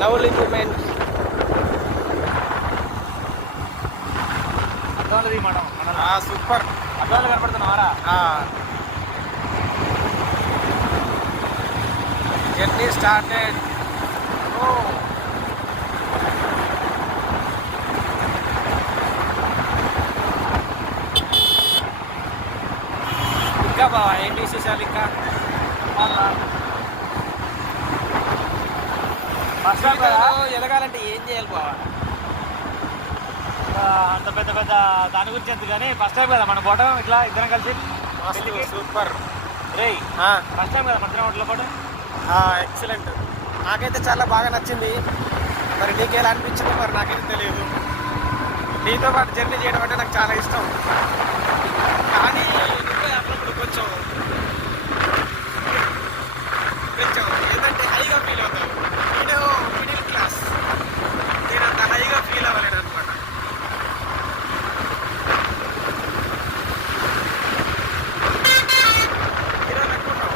Lovely moment. Super. అద్దాలు కనపడుతున్నావారా? Journey started. ఇంకా బావా ఏంటి విశేషాలు? ఇంకా ఎదగాలంటే ఏం చేయాలి బావా? అంత పెద్ద పెద్ద దాని గురించి ఎంత కానీ ఫస్ట్ టైం కదా మన పోవటం ఇట్లా ఇద్దరం కలిసి. సూపర్. రే ఫస్ట్ టైం కదా మన హోటల్లో పోవటం. ఎక్సలెంట్. నాకైతే చాలా బాగా నచ్చింది. మరి నీకేలా అనిపించింది మరి నాకైతే తెలియదు. నీతో పాటు జర్నీ చేయడం అంటే నాకు చాలా ఇష్టం. కానీ నువ్వే అప్పుడప్పుడు కొంచెం ఏదంటే హైగా ఫీల్ అవుతావు. నేను మిడిల్ క్లాస్, నేను అంత హైగా ఫీల్ అవ్వలేను అనమాట. ఈరోజు అనుకుంటావు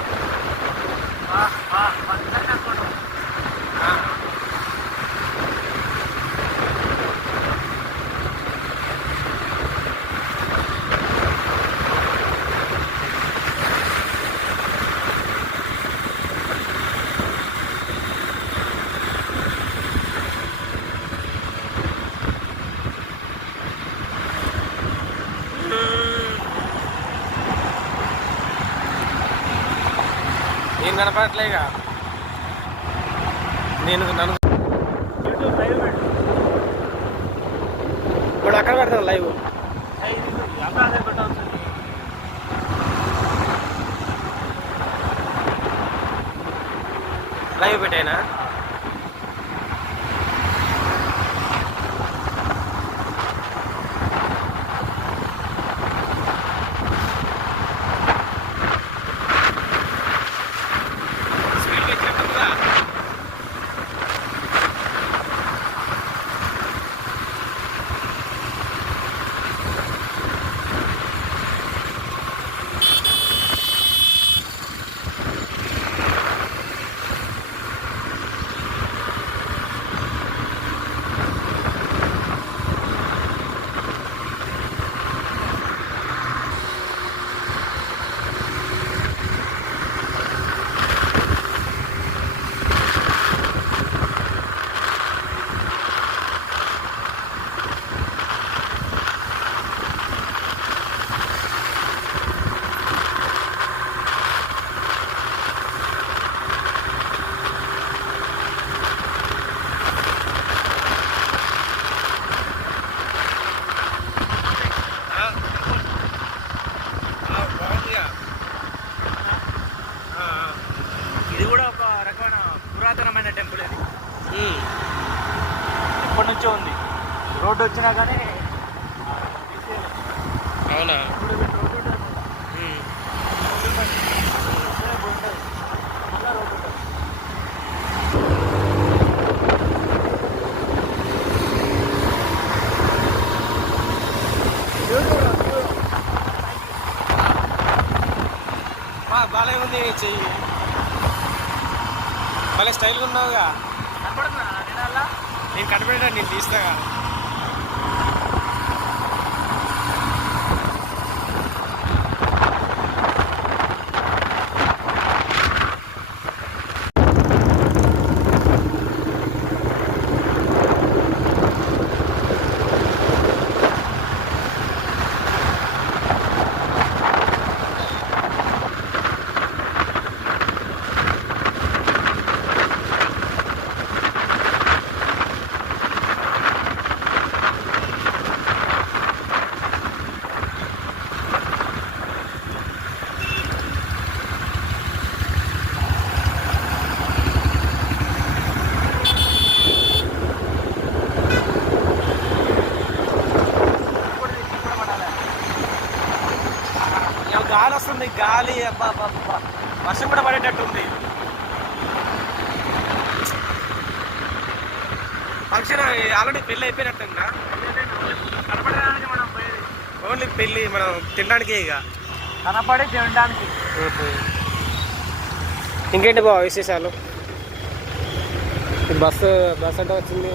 ఏం కనపడట్లేగా. నన్ను ఇప్పుడు అక్కడ పెడతాను లైవ్. లైవ్ పెట్టాయినా? ఇది కూడా ఒక రకమైన పురాతనమైన టెంపుల్. అది ఎప్పటి నుంచో ఉంది. రోడ్డు వచ్చినా కానీ అవునా? బాగా ఉంది చెయ్యి. భలే స్టైల్గా ఉన్నావుగా. కనపడుతున్నా నేను కనపడేటా, నేను తీస్తాగా. గాలి వస్తుంది, గాలి. వర్షం కూడా పడేటట్టుంది. ఫంక్షన్ ఆల్రెడీ పెళ్ళి అయిపోయినట్టుందా? కనపడడానికి మనం పోయేది ఓన్లీ పెళ్ళి మనం తినడానికే ఇక. కనపడి తినడానికి. ఇంకేంటి బావ విశేషాలు? బస్సు అంటే వచ్చింది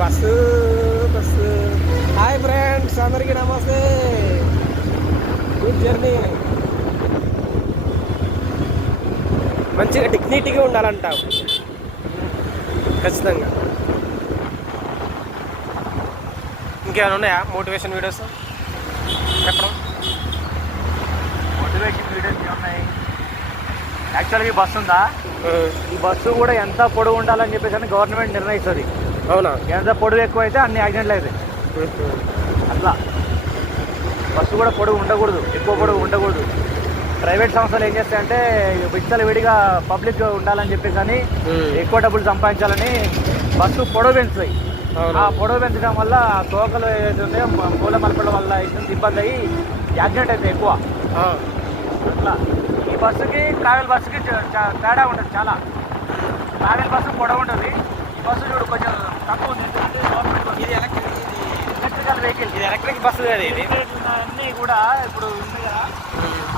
బస్సు. హాయ్ ఫ్రెండ్స్, అందరికీ నమస్తే. Good journey. మంచిగా డిగ్నిటీగా ఉండాలంటావు ఖచ్చితంగా. ఇంకేమైనా ఉన్నాయా మోటివేషన్ వీడియోస్ చెప్పడం? మోటివేషన్ వీడియోస్ ఏమున్నాయి? యాక్చువల్గా ఈ బస్సు ఉందా, ఈ బస్సు కూడా ఎంత పొడవు ఉండాలని చెప్పేసి అని గవర్నమెంట్ నిర్ణయిస్తుంది. అవునా? ఎంత పొడవు ఎక్కువ అయితే అన్ని యాక్సిడెంట్లు అవుతాయి. అట్లా బస్సు కూడా పొడవు ఉండకూడదు, ఎక్కువ పొడవు ఉండకూడదు. ప్రైవేట్ సంస్థలు ఏం చేస్తాయంటే విచ్చలు విడిగా పబ్లిక్ ఉండాలని చెప్పేసి అని ఎక్కువ డబ్బులు సంపాదించాలని బస్సు పొడవు పెంచుతాయి. ఆ పొడవు పెంచడం వల్ల తోకలు ఏదైతే పూల మలపడం వల్ల ఇబ్బంది అయ్యి యాక్సిడెంట్ అయితే ఎక్కువ. అట్లా ఈ బస్సుకి ట్రావెల్ బస్సుకి తేడా ఉంటుంది చాలా. ట్రావెల్ బస్సు పొడవు ఉంటుంది, ఈ బస్సు చూడు కొంచెం తక్కువ ఉంది. ఇది ఎలక్ట్రికల్ వెహికల్, ఇది ఎలక్ట్రిక్ బస్సు కదా. ఇది అన్నీ కూడా ఇప్పుడు ఉంది కదా,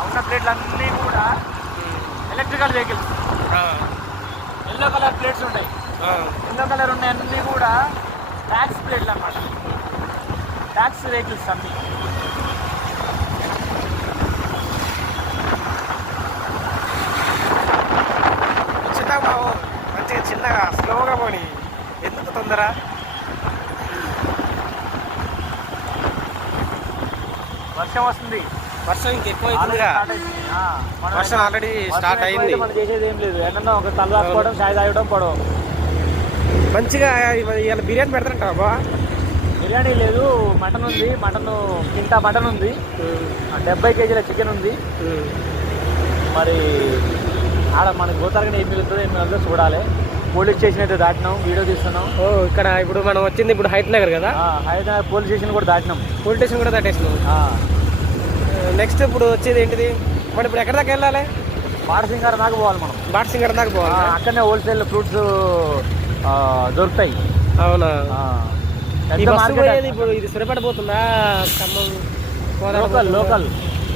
ఉన్న ప్లేట్లు అన్నీ కూడా electrical vehicles. Yellow colour plates ఉంటాయి, ఎల్లో కలర్ ఉన్నాయి అన్నీ కూడా ట్యాక్స్ ప్లేట్లు అన్నమాట. ట్యాక్స్ వెహికల్స్ అన్నీ. చిన్నగా బాబు, మంచిగా చిన్నగా స్లోగా పోనీ, ఎందుకు తొందర? వర్షం వస్తుంది, వర్షం ఇంకెక్కువ అవుతుందిగా. వర్షం ఆల్రెడీ స్టార్ట్ అయింది. మనం చేసేది ఏం లేదు, ఏమన్నా ఒక తల రాసుకోవడం, చాయ్ తాగడం, పడవ. మంచిగా ఇవాళ బిర్యానీ పెడతారంట బా. బిర్యానీ లేదు, మటన్ ఉంది. కింటా మటన్ ఉంది, 70 కేజీల చికెన్ ఉంది. మరి ఆడ మనకు పోతారుగానే ఏం మిగులుతుందో ఏం మిగులుతుందో చూడాలి. పోలీస్ స్టేషన్ అయితే దాటినాం, వీడియో తీస్తున్నాం. ఇక్కడ ఇప్పుడు మనం వచ్చింది ఇప్పుడు హైట్ నగర్ కదా. హైదరాబాద్ పోలీస్ స్టేషన్ కూడా దాటినాం. పోలీస్ స్టేషన్ కూడా దాటేసినాం. నెక్స్ట్ ఇప్పుడు వచ్చేది ఏంటిది? మనం ఇప్పుడు ఎక్కడి దాకా వెళ్ళాలి? బాటసింగార దాకా పోవాలి మనం. బాటసింగార దాకా పోవాలి. అక్కడనే హోల్సేల్ ఫ్రూట్స్ దొరుకుతాయి. అవునా? ఇప్పుడు ఇది సురపేట పోతుందా? ఖమ్మం లోకల్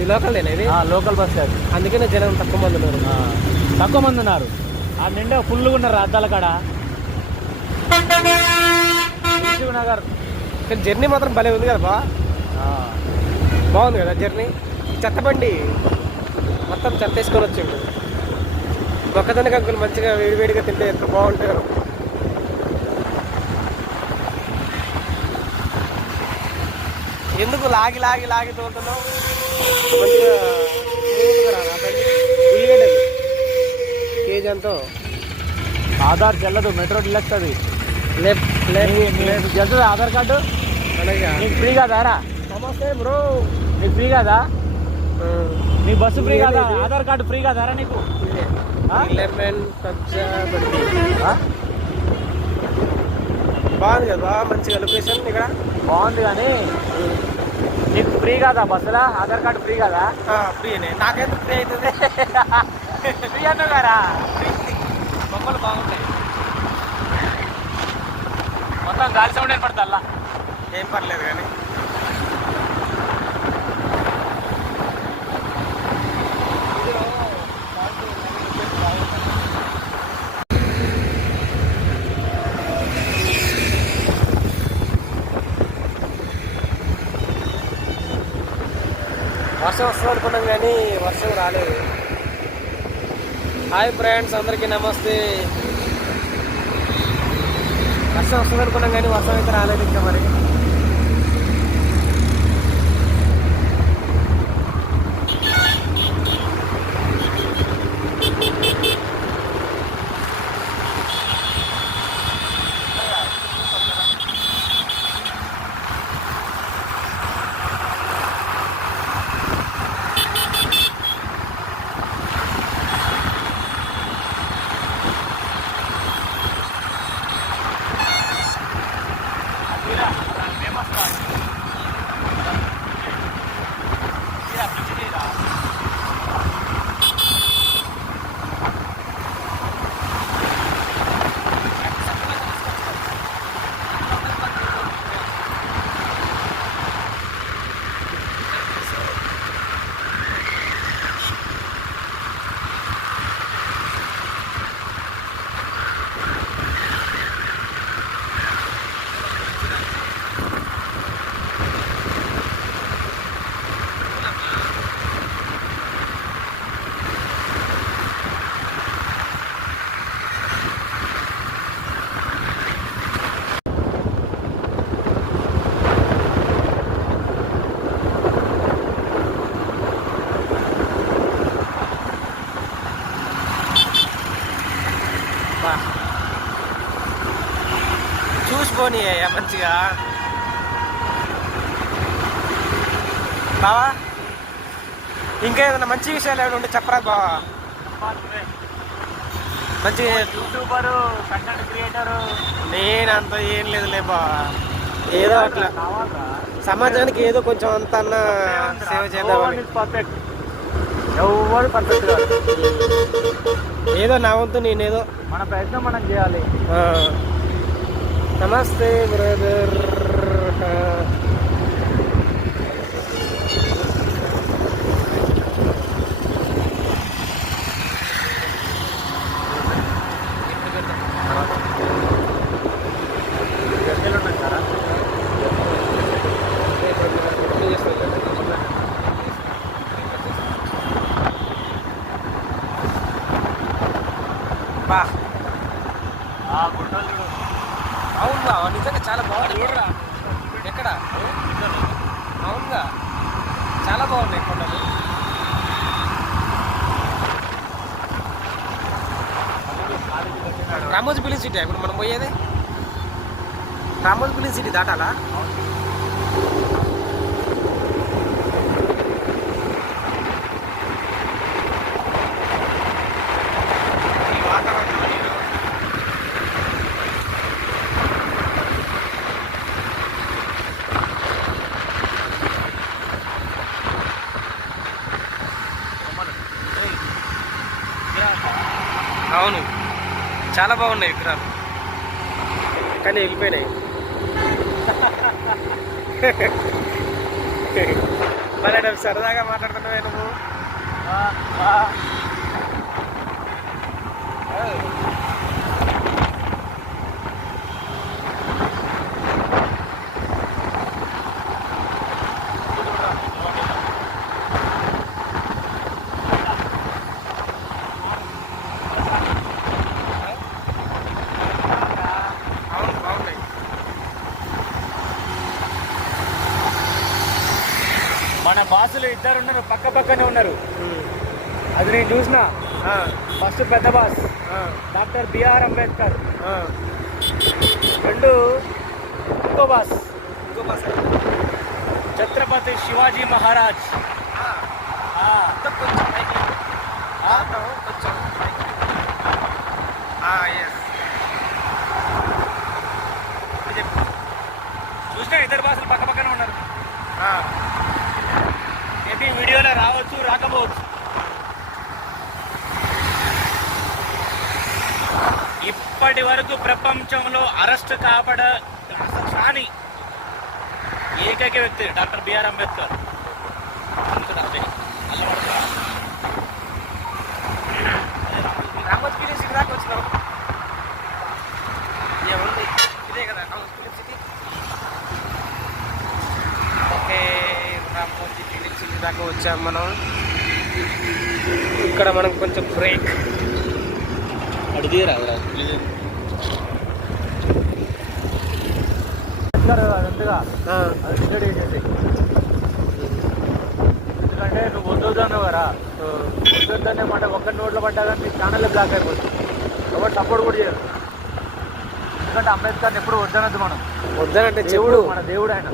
ఈ లోకల్దేనా ఇది? లోకల్ బస్ అది. అందుకనే జనం తక్కువ మంది ఉన్నారు. ఆ నిండా ఫుల్గా ఉన్నారు అద్దాల కాడ. నగర్ కానీ జర్నీ మాత్రం భలే ఉంది కదా బా. బాగుంది కదా జర్నీ. చెత్త బండి మొత్తం చెత్త వేసుకొని వచ్చిండు. మొక్కజొన్న కంకులు మంచిగా వేడివేడిగా తింటే ఎంత బాగుంటారు. ఎందుకు లాగి లాగి లాగి తోలుతున్నావు? మంచిగా స్మూత్గా రా బండి. ఉల్లిగడ్డలు కేజీ అంతా. ఆధార్ చెల్లదు, మెట్రో డిలక్స్ అది. లెఫ్ట్ చెల్తుంది ఆధార్ కార్డు. నీకు ఫ్రీ కాదారా? నమస్తే బ్రో. నీకు ఫ్రీ కాదా? నీ బస్సు ఫ్రీ కాదా? ఆధార్ కార్డు ఫ్రీ కాదారా నీకు? బాగుంది కదా, మంచిగా లొకేషన్ ఇక్కడ బాగుంది. కానీ నీకు ఫ్రీ కాదా బస్సులా? ఆధార్ కార్డు ఫ్రీ కాదా? ఫ్రీనే. నాకెందుకు ఫ్రీ అవుతుంది? ఫ్రీ అన్నావు గారా? బొమ్మలు బాగుంటాయి. మొత్తం గాలి సౌండ్ ఏర్పడుతుంది అలా. ఏం పర్లేదు కానీ వర్షం వస్తుంది అనుకున్నాం కానీ వర్షం రాలేదు. హాయ్ ఫ్రెండ్స్, అందరికీ నమస్తే. వర్షం వస్తుంది అనుకున్నాం కానీ వర్షం అయితే రాలేదు ఇంకా. మరి పోనీ అయ్యా మంచిగా. బావా ఇంకా ఏదైనా మంచి విషయాలు ఏమైనా ఉంటే చెప్పరా బావా. మంచి యూట్యూబరు, కంటెంట్ క్రియేటరు. నేనంత ఏం లేదులే బావా, ఏదో అట్లా సమాజానికి ఏదో కొంచెం అంత అన్న సేవ చేద్దామని. పర్ఫెక్ట్, ఎవరు పర్ఫెక్ట్ కాదు. ఏదో నా వంతు నేనేదో మన ప్రయత్నం మనం చేయాలి. నమస్తే బ్రదర్. బా గుడ్డలు అవును బా, నిజంగా చాలా బాగుంది. ఎక్కడ అవునుగా చాలా బాగున్నాయి కొండలు. రామోజీ ఫిలిం సిటీ ఇప్పుడు మనం పోయేది. రామోజీ ఫిలిం సిటీ దాటాలా? అవును చాలా బాగున్నాయి విగ్రహాలు, కానీ వెళ్ళిపోయినాయి. మరి సరదాగా మాట్లాడుతున్నావే నువ్వు. అవును బాగున్నాయి. మన బాసులు ఇద్దరు ఉన్నారు, పక్క పక్కనే ఉన్నారు. అది నేను చూసిన. ఫస్ట్ పెద్ద బాస్ డాక్టర్ బిఆర్ అంబేద్కర్, రెండు ఇంకో బాస్ ఛత్రపతి శివాజీ మహారాజ్. చూసినా ఇద్దరు బాసులు పక్క పక్కనే ఉన్నారు. మేబీ వీడియోలో రావచ్చు, రాకపోవచ్చు. ఇప్పటి వరకు ప్రపంచంలో అరెస్ట్ కాని ఏకైక వ్యక్తి doctor BR Ambedkar. Ramoji film City దాకా వచ్చినావు. ఏముంది ఇదే కదా Ramoji film City. Okay, Ramoji film City దాకా వచ్చాం మనం. ఇక్కడ మనం కొంచెం బ్రేక్ అడిగి అదంతగా అది డిసైడ్ చేసేసి. ఎందుకంటే నువ్వు వద్దొద్దన్నావు కదా, వద్దొద్దనే మాట ఒక్క నోట్లో పడ్డా కానీ నీ ఛానల్ బ్లాక్ అయిపోతుంది. ఎవరు సపోర్ట్ కూడా చేయరు. ఎందుకంటే అంబేద్కర్ని ఎప్పుడు వద్దనద్దు మనం. వద్దనంటే దేవుడు, చెప్పుడు. మన దేవుడు ఆయన.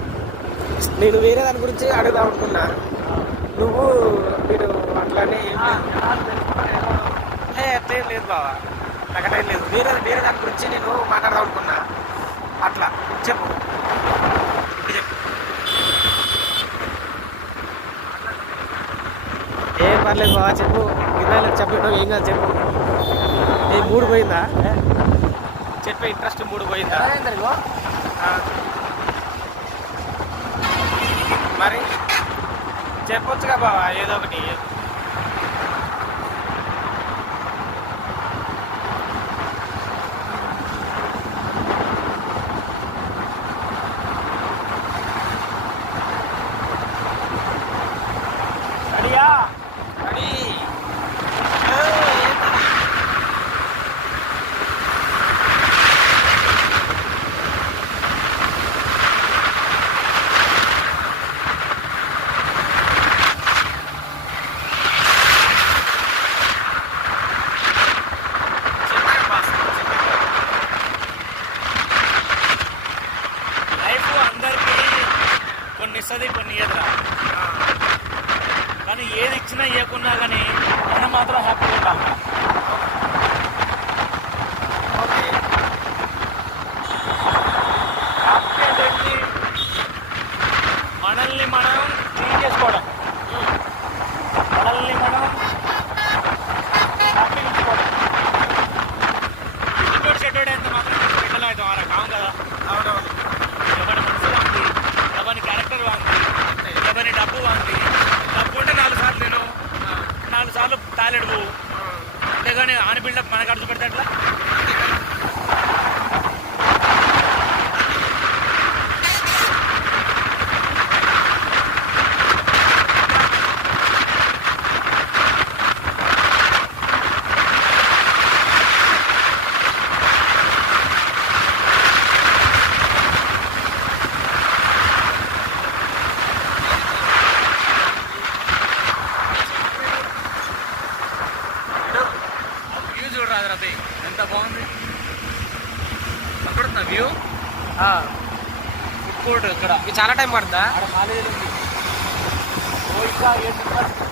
నేను వేరే దాని గురించి అడుగుదాం అనుకున్నా, నువ్వు మీరు అట్లానే అట్లేం లేదు బావా, నాకు అట్లేం లేదు. వేరే దాని గురించి నేను మాట్లాడదాం అనుకున్నా. అట్లా చెప్పు, ఇప్పుడు చెప్పు. ఏం పర్లేదు బావా, చెప్పు. గిన్నెలకు చెప్పడం ఏం కాదు, చెప్పు. ఏ మూడు పోయిందా? చెప్పే ఇంట్రెస్ట్ మూడు పోయిందా? మరి చెప్పొచ్చుగా బావా ఏదో ఒకటి. రెడీయా? రెడీ. సార్లు టాయిలెట్ పోవు అంతేగాని ఆన్ బిల్డప్ మన ఖర్చు పెడితే అట్లా వ్యూ చూడరాదు రతి ఎంత బాగుంది అక్కడ వ్యూ ఫుడ్ కోర్ట్ ఇక్కడ ఇది చాలా టైం పడుతుందా? ఆడ కాలేజీలు ఉంది ఓ ఇంకా 8